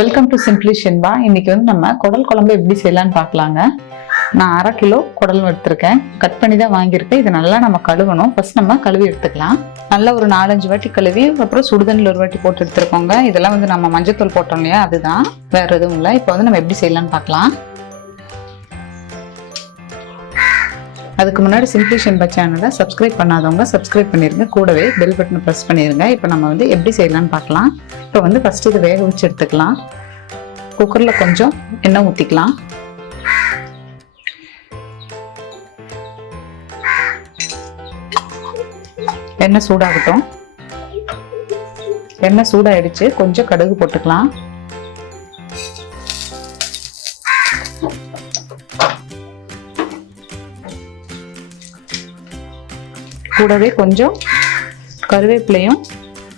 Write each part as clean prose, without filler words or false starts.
Welcome to simply Shenba. இன்னைக்கு நம்ம குடல் குழம்பு எப்படி செய்யலாம்னு பார்க்கலாங்க. நான் 1/2 கிலோ குடல் எடுத்திருக்கேன். கட் பண்ணி தான் வாங்கியிருக்கேன். இதை நல்லா நம்ம கழுவணும். ஃபர்ஸ்ட் நம்ம கழுவி எடுத்துக்கலாம். நல்லா ஒரு 4-5 வாட்டி கழுவி அப்புறம் சுடுதண்ணில் ஒரு வாட்டி போட்டு எடுத்துருக்கோங்க. இதெல்லாம் நம்ம மஞ்சத்தூள் போட்டோம் இல்லையா, அதுதான், வேற எதுவும் இல்லை. இப்போ நம்ம எப்படி செய்யலாம்னு பார்க்கலாம். அதுக்கு முன்னாடி சிம்பிளி ஷென்பா சேனலை சப்ஸ்கிரைப் பண்ணாதவங்க சப்ஸ்கிரைப் பண்ணிருங்க. கூடவே பெல் பட்டனை ப்ரெஸ் பண்ணிருங்க. இப்போ நம்ம எப்படி செய்யலாம்னு பார்க்கலாம். இப்போ ஃபர்ஸ்ட் இது வேக வச்சு எடுத்துக்கலாம். குக்கரில் கொஞ்சம் எண்ணெய் ஊற்றிக்கலாம். எண்ணெய் சூடாகட்டும். எண்ணெய் சூடாயிடுச்சு. கொஞ்சம் கடுகு போட்டுக்கலாம். கூடவே கொஞ்சம் கருவேப்பிலையும்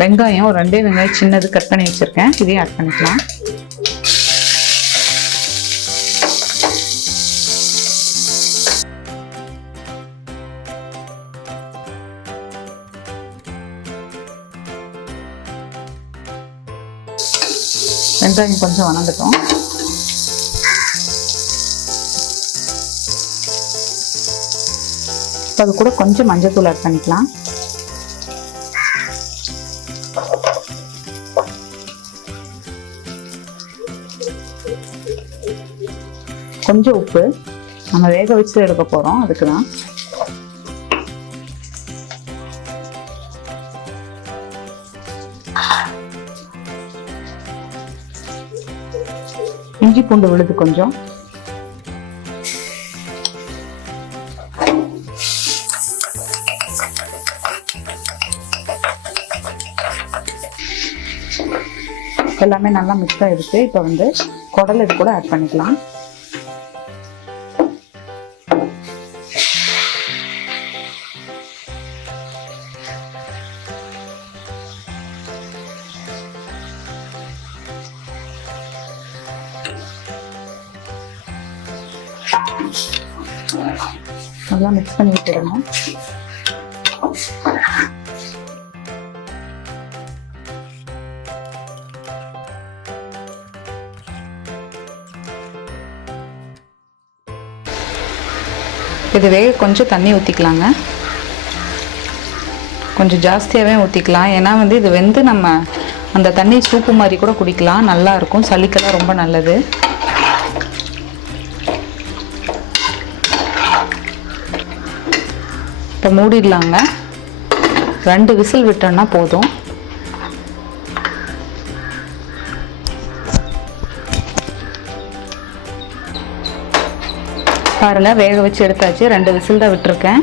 வெங்காயம், ஒரு 2 வெங்காயம் சின்னது கட் பண்ணி வச்சிருக்கேன், இதையும் ஆட் பண்ணிக்கலாம். வெங்காயம் கொஞ்சம் வணங்கட்டும். அது கூட கொஞ்சம் மஞ்சத்தூள் ஆட் பண்ணிக்கலாம். கொஞ்சம் உப்பு, நம்ம வேக வச்சு எடுக்க போறோம், அதுக்கு தான். இஞ்சி பூண்டு விழுது கொஞ்சம். எல்லாமே நல்லா மிக்ஸ் ஆயிடுச்சு. இப்போ குடல் இது கூட ஆட் பண்ணிக்கலாம். நல்லா மிக்ஸ் பண்ணி விட்டுடணும். இது வேக கொஞ்சம் தண்ணி ஊற்றிக்கலாங்க. கொஞ்சம் ஜாஸ்தியாகவே ஊற்றிக்கலாம். ஏன்னா இது வெந்து நம்ம அந்த தண்ணி சூப்பு மாதிரி கூட குடிக்கலாம். நல்லா இருக்கும், சளிக்கெல்லாம் ரொம்ப நல்லது. இப்போ மூடிடலாங்க. 2 விசில் விட்டோம்னா போதும். பாருங்க, வேக வச்சு எடுத்தாச்சு. 2 விசில் தான் விட்டுருக்கேன்.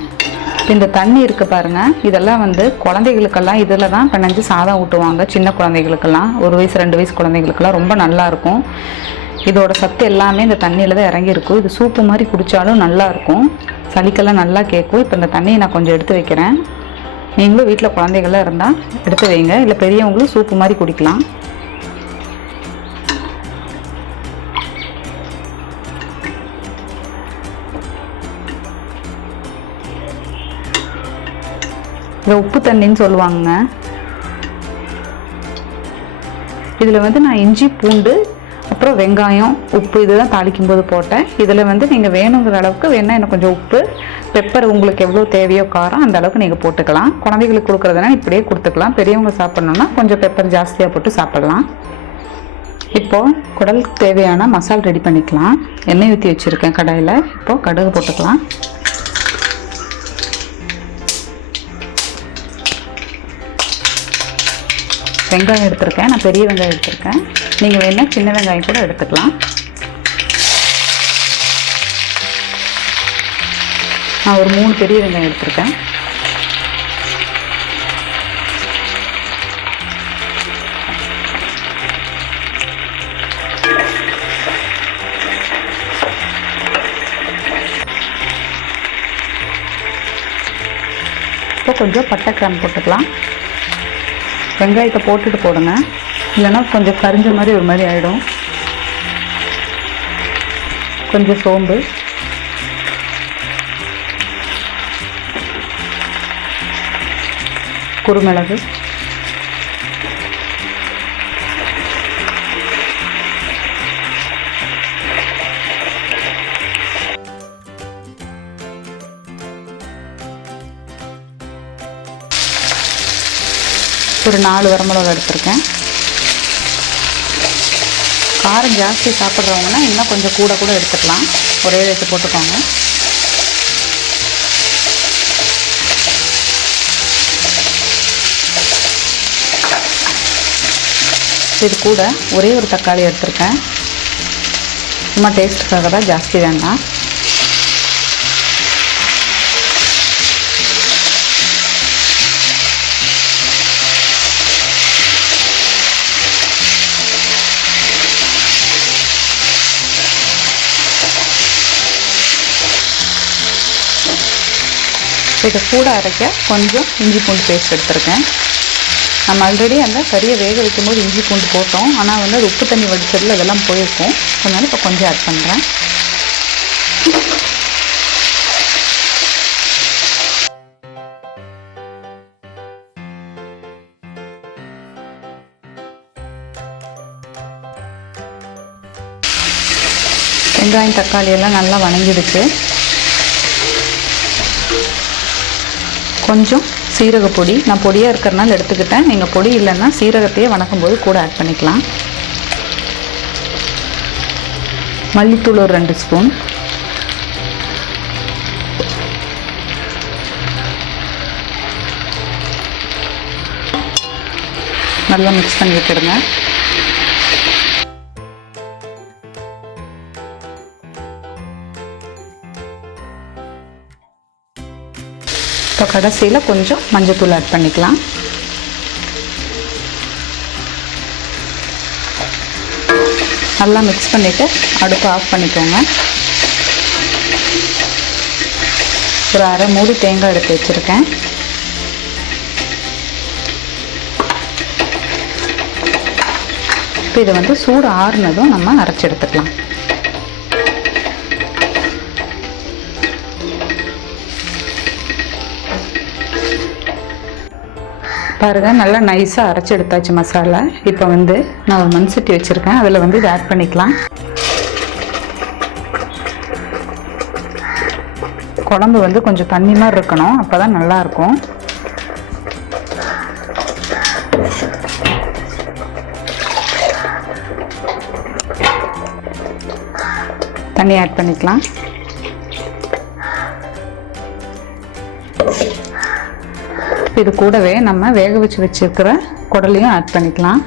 இந்த தண்ணி இருக்கு பாருங்க, இதெல்லாம் குழந்தைகளுக்கெல்லாம் இதில் தான் பிணைஞ்சு சாதம் ஊட்டுவாங்க. சின்ன குழந்தைகளுக்கெல்லாம், 1 வயசு 2 வயசு குழந்தைகளுக்கெல்லாம் ரொம்ப நல்லா இருக்கும். இதோட சத்து எல்லாமே இந்த தண்ணியில் தான் இறங்கியிருக்கும். இது சூப்பு மாதிரி குடித்தாலும் நல்லா இருக்கும், சளிக்கெல்லாம் நல்லா கேட்கும். இப்போ இந்த தண்ணியை நான் கொஞ்சம் எடுத்து வைக்கிறேன். நீங்களும் வீட்டில் குழந்தைகள்லாம் இருந்தால் எடுத்து வைங்க, இல்லை பெரியவங்களும் சூப்பு மாதிரி குடிக்கலாம். இதை உப்பு தண்ணின்னு சொல்லுவாங்க. இதில் நான் இஞ்சி பூண்டு அப்புறம் வெங்காயம் உப்பு இதுதான் தாளிக்கும் போது போட்டேன். இதில் நீங்கள் வேணுங்கிற அளவுக்கு வேணால் எனக்கு கொஞ்சம் உப்பு, பெப்பர் உங்களுக்கு எவ்வளோ தேவையோ காரம் அந்த அளவுக்கு நீங்கள் போட்டுக்கலாம். குழந்தைகளுக்கு கொடுக்குறதுனா இப்படியே கொடுத்துக்கலாம். பெரியவங்க சாப்பிட்ணுன்னா கொஞ்சம் பெப்பர் ஜாஸ்தியாக போட்டு சாப்பிட்லாம். இப்போது குடலுக்கு தேவையான மசால் ரெடி பண்ணிக்கலாம். எண்ணெய் ஊற்றி வச்சுருக்கேன் கடாயில். இப்போது கடுகு போட்டுக்கலாம். வெங்காயம் எடுத்திருக்கேன், நான் பெரிய வெங்காயம் எடுத்திருக்கேன். நீங்கள் வேணால் சின்ன வெங்காயம் கூட எடுத்துக்கலாம். நான் ஒரு 3 பெரிய வெங்காயம் எடுத்திருக்கேன். இப்போ கொஞ்சம் பட்டை கிராம்பு போட்டுக்கலாம். வெங்காயத்தை போட்டுட்டு போடுங்க, இல்லைன்னா கொஞ்சம் கரிஞ்ச மாதிரி ஒரு மாதிரி ஆகிடும். கொஞ்சம் சோம்பு, குருமிளகு, ஒரு 4 வரமிளகா எடுத்திருக்கேன். காரம் ஜாஸ்தி சாப்பிட்றவங்கன்னா இன்னும் கொஞ்சம் கூட கூட எடுத்துக்கலாம். ஒரே எடுத்து போட்டுக்கோங்க. இது கூட ஒரே ஒரு தக்காளி எடுத்திருக்கேன். சும்மா டேஸ்ட்டுக்காக தான், ஜாஸ்தி வேண்டாம். இதை கூட அரைக்க கொஞ்சம் இஞ்சி பூண்டு பேஸ்ட் எடுத்திருக்கேன். நம்ம ஆல்ரெடி அந்த கறியை வேக வைக்கும்போது இஞ்சி பூண்டு போட்டோம். ஆனால் வந்து அது உப்பு தண்ணி வடிச்சதில் இதெல்லாம் போயிருக்கும். அதனால் இப்போ கொஞ்சம் ஆட் பண்ணுறேன். வெங்காயம் தக்காளி எல்லாம் நல்லா வணங்கிடுச்சு. கொஞ்சம் சீரகப்பொடி, நான் பொடியாக இருக்கிறனால எடுத்துக்கிட்டேன். நீங்கள் பொடி இல்லைன்னா சீரகத்தையே வணக்கும்போது கூட ஆட் பண்ணிக்கலாம். மல்லித்தூள் ஒரு 2 ஸ்பூன். நல்லா மிக்ஸ் பண்ணி விட்டுடுங்க. இப்போ கடைசியில் கொஞ்சம் மஞ்சத்தூள் ஆட் பண்ணிக்கலாம். நல்லா மிக்ஸ் பண்ணிவிட்டு அடுப்பு ஆஃப் பண்ணிக்கோங்க. ஒரு அரை மூடி தேங்காய் எடுத்து வச்சுருக்கேன். இப்போ இதை வந்து சூடு ஆறுனதும் நம்ம அரைச்சி எடுத்துக்கலாம். பாருங்கள், நல்லா நைஸாக அரைச்சி எடுத்தாச்சு மசாலா. இப்போ வந்து நான் ஒரு மண் சட்டி வச்சுருக்கேன். அதில் வந்து இதை ஆட் பண்ணிக்கலாம். குழம்பு வந்து கொஞ்சம் தண்ணி மாதிரி இருக்கணும், அப்போ தான் நல்லாயிருக்கும். தண்ணி ஆட் பண்ணிக்கலாம். இது கூடவே நம்ம வேக வச்சிருக்கிற குடலையும் ஆட் பண்ணிக்கலாம்.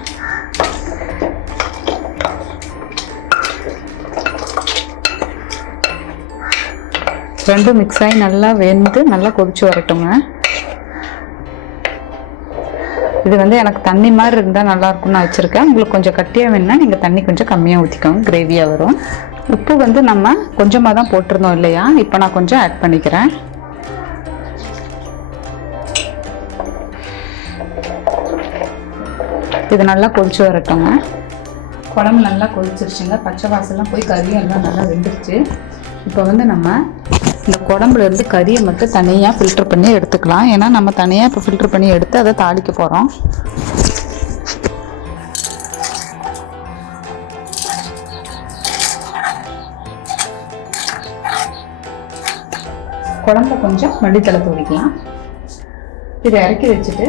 ரெண்டும் மிக்ஸ் ஆகி நல்லா வெந்து நல்லா கொதிச்சு வரட்டுங்க. இது வந்து எனக்கு தண்ணி மாதிரி இருந்தால் நல்லாயிருக்கும்னு நான் வச்சுருக்கேன். உங்களுக்கு கொஞ்சம் கட்டியாக வேணுன்னா நீங்கள் தண்ணி கொஞ்சம் கம்மியாக ஊற்றிக்கோங்க, கிரேவியாக வரும். உப்பு வந்து நம்ம கொஞ்சமாக தான் போட்டிருந்தோம் இல்லையா, இப்போ நான் கொஞ்சம் ஆட் பண்ணிக்கிறேன். இது நல்லா கொதிச்சு வரட்டுங்க. குழம்பு நல்லா கொதிச்சிருச்சுங்க. பச்சை வாசல்லாம் போய் கறியெல்லாம் நல்லா வெந்துருச்சு. இப்போ வந்து நம்ம இந்த குழம்புலேருந்து கறியை மட்டும் தனியாக ஃபில்டர் பண்ணி எடுத்துக்கலாம். ஏன்னா நம்ம தனியாக இப்போ ஃபில்டர் பண்ணி எடுத்து அதை தாளிக்க போகிறோம். குழம்புல கொஞ்சம் மல்லித்தலை தூவிக்கலாம். இதை இறக்கி வச்சுட்டு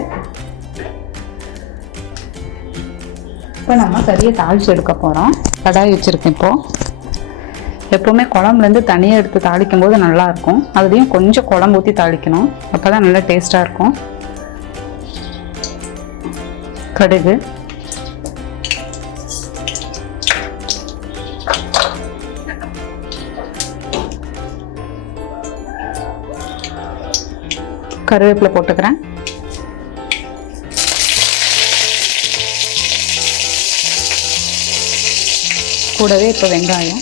இப்போ நம்ம கறியை தாளித்து எடுக்க போகிறோம். கடாய் வச்சுருக்கேன். இப்போது எப்போவுமே குழம்புலேருந்து தனியாக எடுத்து தாளிக்கும் போது நல்லாயிருக்கும். அதுலேயும் கொஞ்சம் குழம்பு ஊற்றி தாளிக்கணும், அப்போ தான் நல்லா டேஸ்ட்டாக இருக்கும். கடுகு, கருவேப்பிலை போட்டுக்கிறேன். கூடவே இப்போ வெங்காயம்,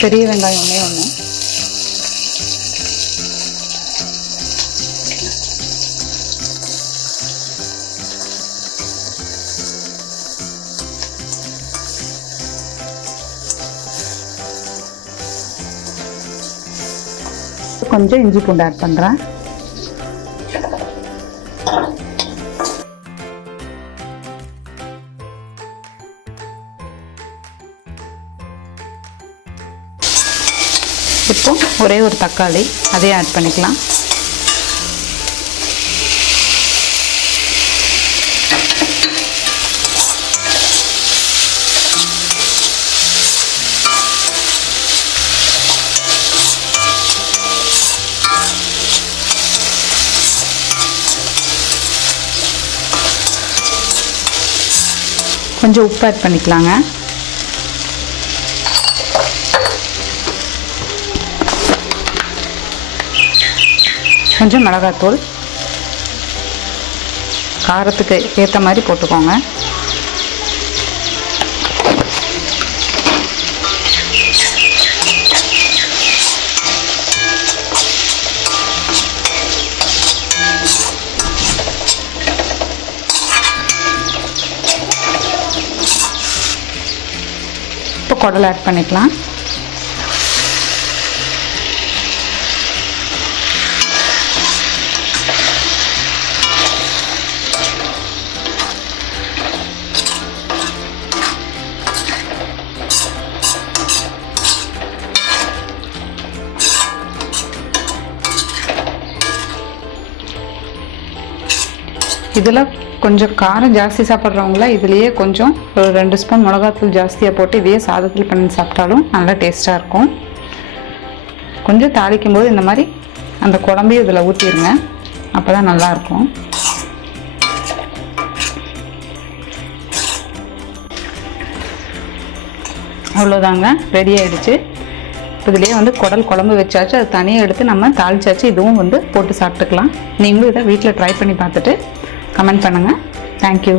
பெரிய வெங்காயம் ஒன்று. கொஞ்சம் இஞ்சி பூண்டு ஆட் பண்ணுறேன். இப்போ ஒரே ஒரு தக்காளி, அதையும் ஆட் பண்ணிக்கலாம். கொஞ்சம் உப்பு ஆட் பண்ணிக்கலாங்க. கொஞ்சம் மிளகாத்தூள், காரத்துக்கு ஏற்ற மாதிரி போட்டுக்கோங்க. இப்போ குடல் ஆட் பண்ணிக்கலாம். இதில் கொஞ்சம் காரம் ஜாஸ்தி சாப்பிட்றவங்கள இதுலேயே கொஞ்சம் ஒரு 2 ஸ்பூன் மிளகாத்தூள் ஜாஸ்தியாக போட்டு இதையே சாதத்தில் பண்ணி சாப்பிட்டாலும் நல்லா டேஸ்ட்டாக இருக்கும். கொஞ்சம் தாளிக்கும் போது இந்த மாதிரி அந்த குழம்பையும் இதில் ஊற்றிடுங்க, அப்போ தான் நல்லாயிருக்கும். அவ்வளோதாங்க, ரெடி ஆகிடுச்சு. இதுலேயே வந்து குடல் குழம்பு வச்சாச்சு, அது தனியாக எடுத்து நம்ம தாளிச்சாச்சு. இதுவும் வந்து போட்டு சாப்பிட்டுக்கலாம். நீங்களும் இதை வீட்டில் ட்ரை பண்ணி பார்த்துட்டு கமெண்ட் பண்ணுங்கள். தேங்க்யூ.